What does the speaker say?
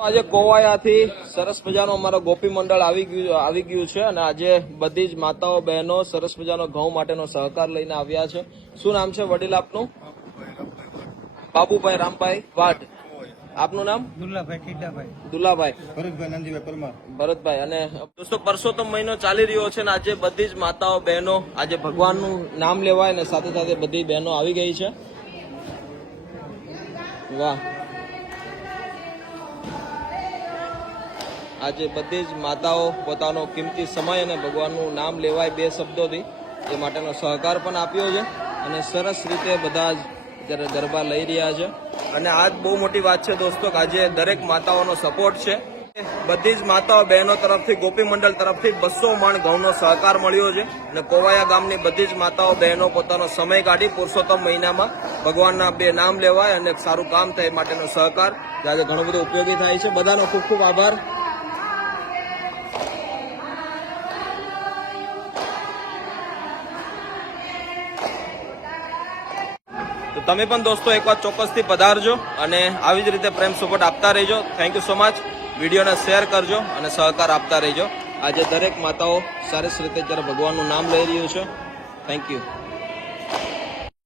આજે કોવાયાથી સરસ મજાનો અમારો ગોપી મંડળ આવી ગયું છે અને આજે બધી જ માતાઓ બહેનો સરસ મજાનો ઘઉં માટેનો સહકાર લઈને આવ્યા છે. શું નામ છે વડીલ આપનું? બાબુભાઈ રામભાઈ વાઢ. આપનું નામ? દુલાભાઈ ભરતભાઈ નંદીભાઈ પરમાર. ભરતભાઈ. અને દોસ્તો પરસોત્તમ મહિનો ચાલી રહ્યો છે ને આજે બધી જ માતાઓ બહેનો આજે ભગવાનનું નામ લેવાય ને સાથે સાથે બધી બહેનો આવી ગઈ છે. વાહ. આજે બધી જ માતાઓ પોતાનો કિંમતી સમય અને ભગવાનનું નામ લેવાય બે શબ્દોથી એ માટેનો સહકાર પણ આપ્યો છે અને સરસ રીતે બધા જ જ્યારે ગરબા લઈ રહ્યા છે. અને આજ બહુ મોટી વાત છે દોસ્તો કે આજે દરેક માતાઓનો સપોર્ટ છે. બધી જ માતાઓ બહેનો તરફથી ગોપી મંડળ તરફથી 200 મણ ઘઉંનો સહકાર મળ્યો છે અને કોવાયા ગામની બધી જ માતાઓ બહેનો પોતાનો સમય કાઢી પુરુષોત્તમ મહિનામાં ભગવાનના બે નામ લેવાય અને સારું કામ થાય માટેનો સહકાર આજે ઘણો બધો ઉપયોગી થાય છે. બધાનો ખૂબ ખૂબ આભાર. તો તમે પણ દોસ્તો એકવાર ચોક્કસથી પધારજો અને આવી જ રીતે પ્રેમ સપોર્ટ આપતા રહેજો. Thank you so much. વિડીયોને શેર કરજો અને સહકાર આપતા રહેજો. આજે દરેક માતાઓ સરસ રીતે જ્યારે ભગવાનનું નામ લઈ રહ્યું છે. Thank you.